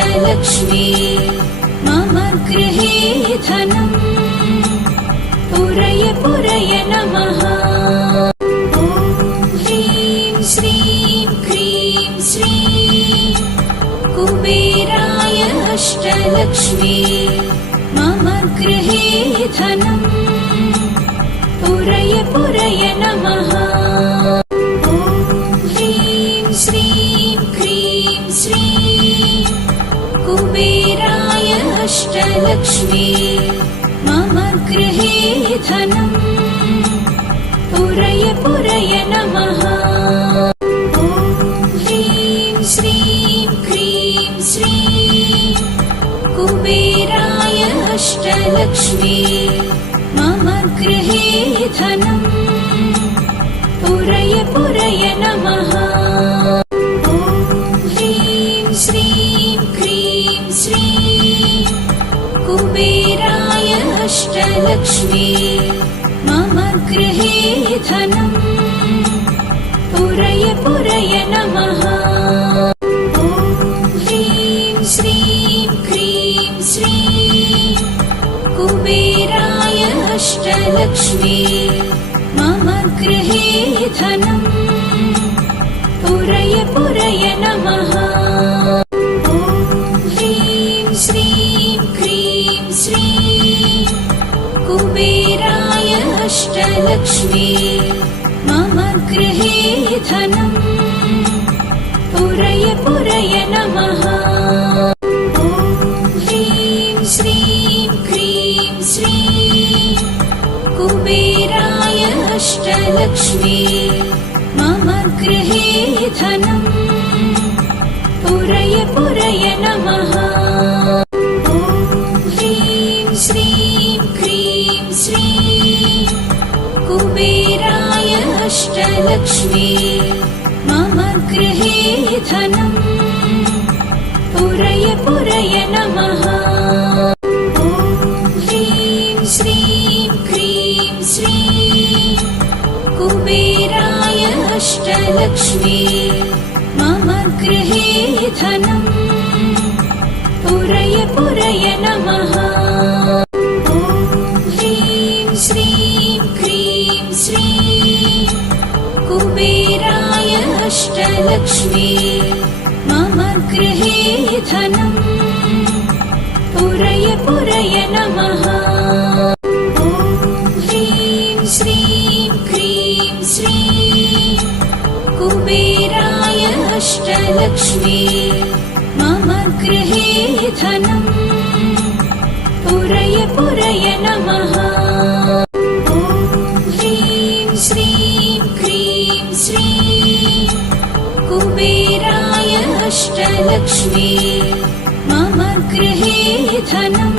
अष्टलक्ष्मी मम गृहे धनम् पुरय पुरय नमः। ॐ ह्रीं श्रीं क्रीं श्रीं कुबेराय अष्टलक्ष्मी मम गृहे धनम् पुरय पुरय नमः। ॐ ह्रीं श्रीं क्रीं श्रीं कुबेराय अष्टलक्ष्मी मम गृहे धनम् पुरय पुरय नमः। ॐ ह्रीं श्रीं क्रीं श्रीं कुबेराय अष्टलक्ष्मी मम गृहे धनम् पुरय पुरय नमः। ॐ ह्रीं श्रीं क्रीं श्रीं कुबेराय अष्टलक्ष्मी मम गृहे धनम् पुरय पुरय नमः। ॐ ह्रीं श्रीं क्रीं श्रीं कुबेराय अष्टलक्ष्मी मम गृहे धनम् पुरय पुरय नमः। ॐ ह्रीं श्रीं क्रीं श्रीं कुबेराय अष्टलक्ष्मी मम गृहे धनम् पुरय पुरय नमः। ॐ ह्रीं श्रीं क्रीं श्रीं कुबेराय अष्टलक्ष्मी मम गृहे धनम् पुरय पुरय नमः। ॐ ह्रीं श्रीं क्रीं श्रीं कुबेराय अष्टलक्ष्मी मम गृहे धनम् पुरय पुरय नमः। ॐ ह्रीं श्रीं क्रीं श्रीं कुबेराय अष्टलक्ष्मी मम गृहे धनम् पुरय पुरय नमः। ॐ ह्रीं श्रीं क्रीं श्रीं कुबेराय अष्टलक्ष्मी मम गृहे धनम् पुरय पुरय नमः। ॐ ह्रीं श्रीं क्रीं श्रीं कुबेराय अष्टलक्ष्मी मम गृहे धनम् पुरय पुरय नमः। ॐ ह्रीं श्रीं क्रीं श्रीं कुबेराय अष्टलक्ष्मी मम गृहे धनम्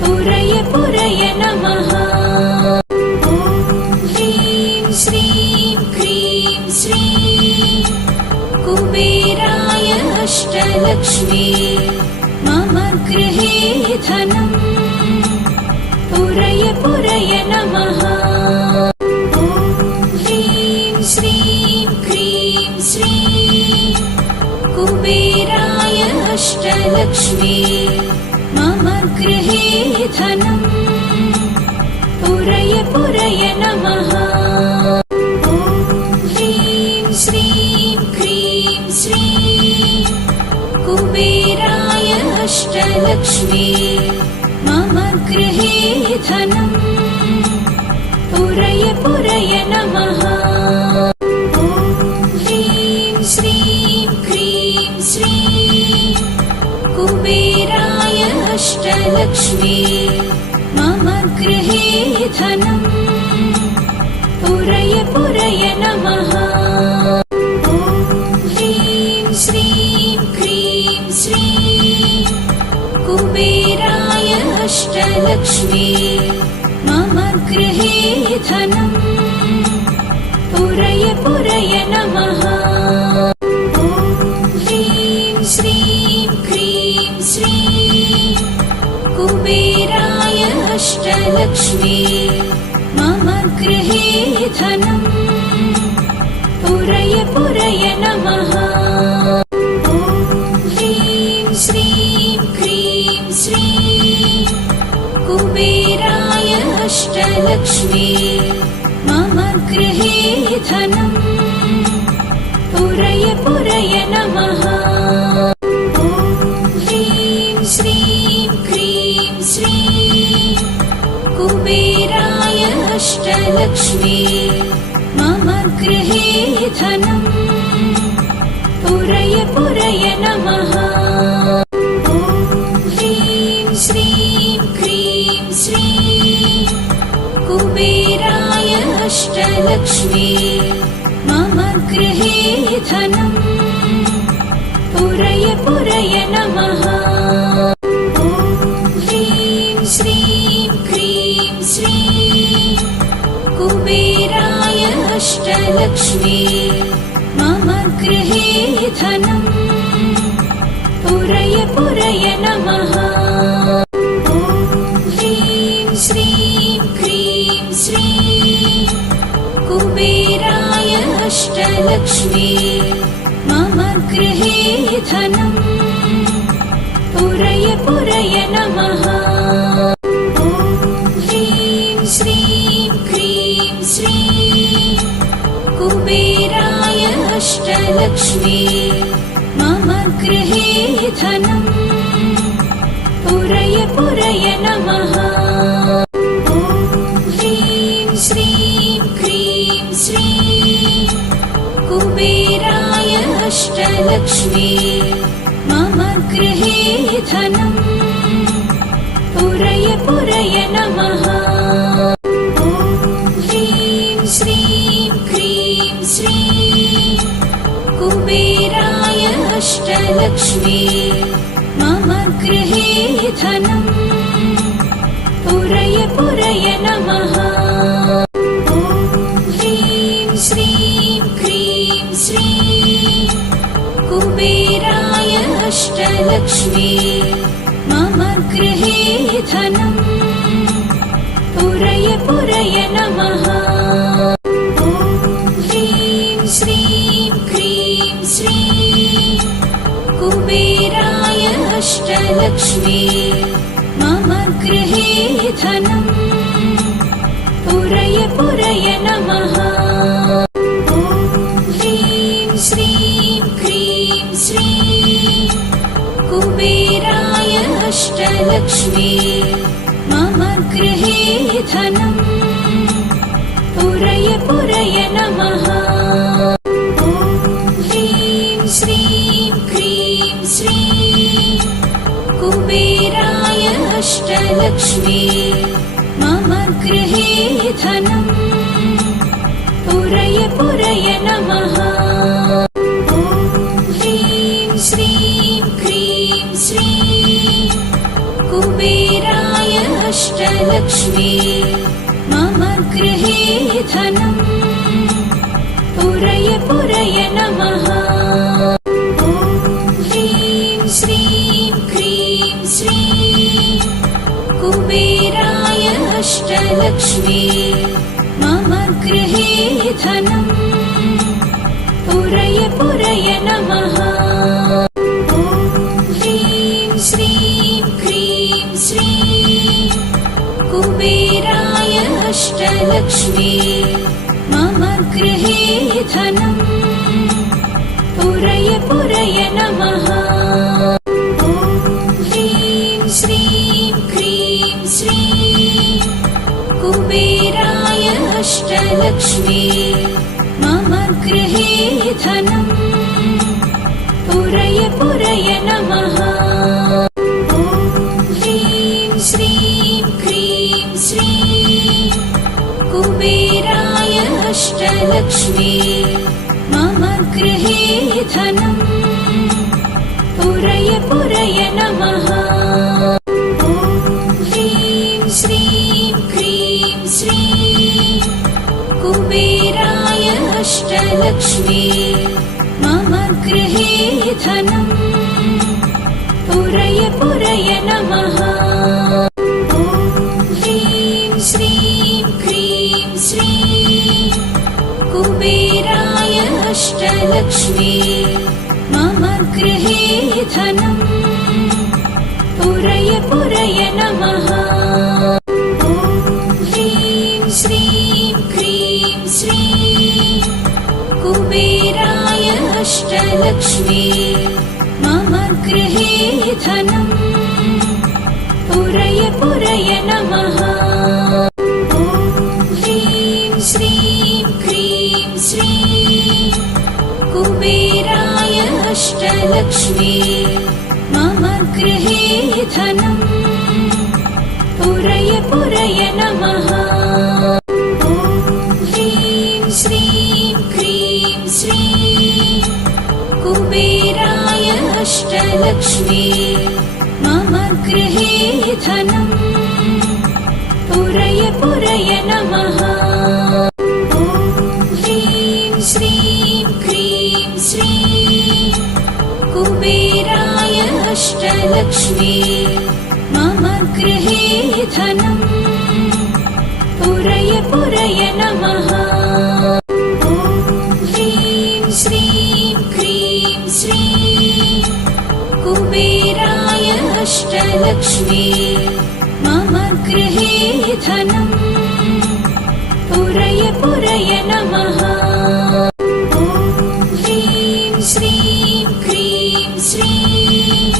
पुरय पुरय नमः। ॐ ह्रीं श्रीं क्रीं श्रीं कुबेराय अष्टलक्ष्मी मम गृहे धनम् पुरय पुरय नमः। ॐ ह्रीं श्रीं क्रीं श्रीं कुबेराय अष्टलक्ष्मी मम गृहे धनम् पुरय पुरय नमः। ॐ ह्रीं श्रीं क्रीं श्रीं कुबेराय अष्टलक्ष्मी मम गृहे धनम् पुरय पुरय नमः। ॐ ह्रीं श्रीं क्रीं श्रीं कुबेराय अष्टलक्ष्मी मम गृहे धनम् पुरय पुरय नमः। ॐ ह्रीं श्रीं क्रीं श्रीं कुबेराय अष्टलक्ष्मी मम गृहे धनम् पुरय पुरय नमः। ॐ ह्रीं श्रीं क्रीं श्रीं कुबेराय अष्टलक्ष्मी मम गृहे धनम् पुरय पुरय नमः। ॐ ह्रीं अष्टलक्ष्मी मम गृहे धनम् पुरय पुरय नमः। ॐ ह्रीं श्रीं क्रीं श्रीं कुबेराय अष्टलक्ष्मी मम गृहे धनम् पुरय पुरय नमः। ॐ ह्रीं श्रीं क्रीं श्रीं कुबेराय अष्टलक्ष्मी मम गृहे धनम् पुरय पुरय नमः। ॐ ह्रीं श्रीं क्रीं श्रीं कुबेराय अष्टलक्ष्मी मम गृहे धनम् पुरय पुरय नमः। ॐ ह्रीं श्रीं क्रीं श्रीं कुबेराय अष्टलक्ष्मी मम गृहे धनम् पुरय पुरय नमः। ॐ ह्रीं श्रीं क्रीं श्रीं कुबेराय अष्टलक्ष्मी मम गृहे धनम् पुरय पुरय नमः। ॐ ह्रीं श्रीं क्रीं श्रीं कुबेराय अष्टलक्ष्मी मम गृहे धनम् पुरय पुरय नमः। ॐ ह्रीं श्रीं क्रीं श्रीं कुबेराय अष्टलक्ष्मी मम गृहे धनम् पुरय पुरय नमः। ॐ ह्रीं श्रीं क्रीं श्रीं कुबेराय अष्टलक्ष्मी मम गृहे धनम् पुरय पुरय नमः। ॐ ह्रीं श्रीं क्रीं श्रीं कुबेराय अष्टलक्ष्मी मम गृहे धनम् पुरय पुरय नमः। ॐ ह्रीं श्रीं क्रीं श्रीं कुबेराय अष्टलक्ष्मी मम गृहे धनम् पुरय पुरय नमः। ॐ ह्रीं श्रीं क्रीं श्रीं कुबेराय अष्टलक्ष्मी मम गृहे धनम् पुरय पुरय नमः। ॐ ह्रीं श्रीं क्रीं श्रीं कुबेराय अष्टलक्ष्मी मम गृहे धनम् पुरय पुरय नमः। ॐ ह्रीं श्रीं क्रीं श्रीं कुबेराय अष्टलक्ष्मी मम गृहे धनम् पुरय पुरय नमः। ॐ ह्रीं श्रीं क्रीं श्रीं कुबेराय अष्टलक्ष्मी मम गृहे धनम् पुरय पुरय नमः। ॐ ह्रीं श्रीं क्रीं श्रीं कुबेराय अष्टलक्ष्मी मम गृहे धनम् पुरय पुरय नमः। ॐ ह्रीं श्रीं क्रीं श्रीं कुबेराय अष्टलक्ष्मी मम गृहे धनम् पुरय पुरय नमः। ॐ ह्रीं श्रीं क्रीं श्रीं कुबेराय अष्टलक्ष्मी मम गृहे धनम् पुरय पुरय नमः। ॐ ह्रीं श्रीं क्रीं श्रीं कुबेराय अष्टलक्ष्मी मम गृहे धनम् पुरय पुरय नमः। ॐ ह्रीं श्रीं कुबेराय अष्टलक्ष्मी मम गृहे धनम् पुरय पुरय नमः। ॐ ह्रीं श्रीं क्रीं श्रीं कुबेराय अष्टलक्ष्मी मम गृहे धनम् पुरय पुरय नमः। ॐ ह्रीं श्रीं क्रीं श्रीं कुबेराय अष्टलक्ष्मी मम गृहे धनम् पुरय पुरय नमः। ॐ ह्रीं श्रीं क्रीं श्रीं कुबेराय अष्टलक्ष्मी मम गृहे धनम् पुरय पुरय नमः। ॐ ह्रीं श्रीं क्रीं श्रीं कुबेराय अष्टलक्ष्मी मम गृहे धनम् पुरय पुरय नमः। ॐ ह्रीं श्रीं क्रीं श्रीं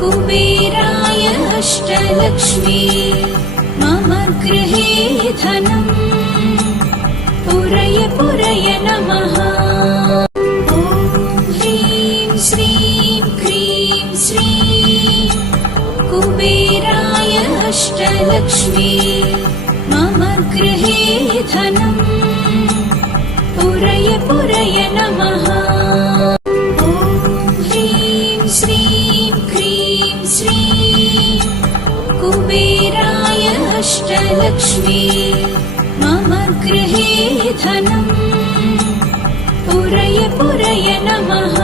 कुबेराय अष्टलक्ष्मी मम गृहे धनम् पुरय पुरय नमः। ॐ ह्रीं श्रीं क्रीं श्रीं कुबेराय अष्टलक्ष्मी मम गृहे धनम् पुरय पुरय नमः। ॐ ह्रीं श्रीं क्रीं श्रीं कुबेराय अष्टलक्ष्मी मम गृहे धनम् पुरय पुरय नमः।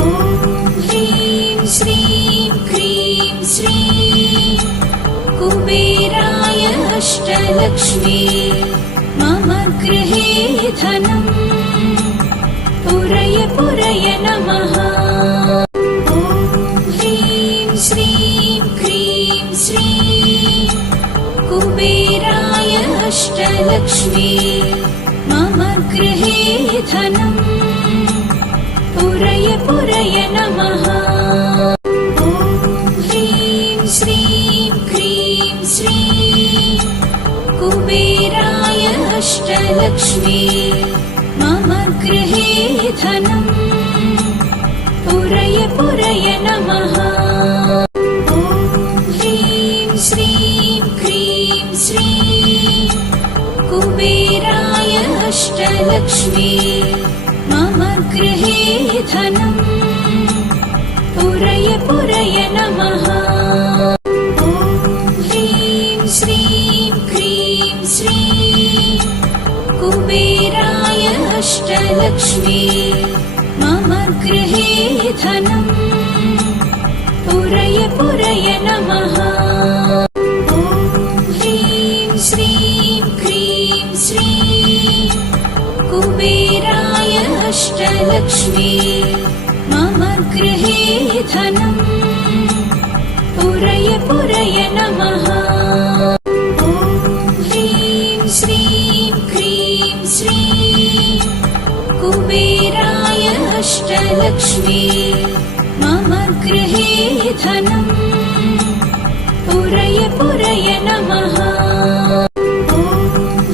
ॐ ह्रीं श्रीं क्रीं श्रीं कुबेराय अष्टलक्ष्मी मम गृहे धनम् पुरय पुरय नमः। ॐ ह्रीं श्रीं क्रीं श्रीं कुबेराय अष्टलक्ष्मी मम गृहे धनम् पुरय पुरय नमः। ॐ ह्रीं श्रीं क्रीं श्रीं कुबेराय अष्टलक्ष्मी मम गृहे धनम् पुरय पुरय नमः। ॐ ह्रीं श्रीं क्रीं श्रीं कुबेराय अष्टलक्ष्मी मम गृहे धनम् पुरय पुरय नमः। ॐ ह्रीं श्रीं क्रीं श्रीं कुबेराय अष्टलक्ष्मी मम गृहे धनम् पुरय पुरय नमः। ॐ ह्रीं श्रीं क्रीं श्रीं कुबेराय अष्टलक्ष्मी मम गृहे धनम् पुरय पुरय नमः। ॐ ह्रीं श्रीं क्रीं श्रीं कुबेराय अष्टलक्ष्मी मम गृहे धनम् पुरय पुरय नमः। ॐ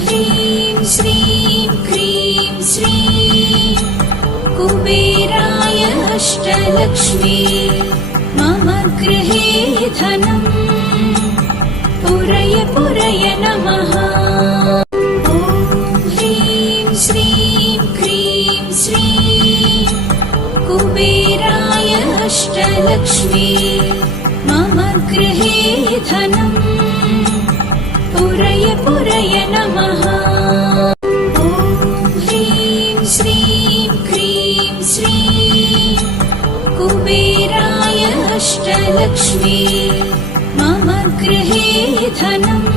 ह्रीं श्रीं क्रीं श्रीं कुबेराय अष्टलक्ष्मी मम गृहे धनम् पुरय पुरय नमः। ॐ ह्रीं श्रीं क्रीं श्रीं कुबेराय अष्टलक्ष्मी मम गृहे धनम् पुरय पुरय नमः। ॐ ह्रीं श्रीं क्रीं श्रीं कुबेराय अष्टलक्ष्मी मम गृहे धनम्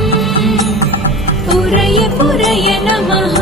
पुरय पुरय नमः।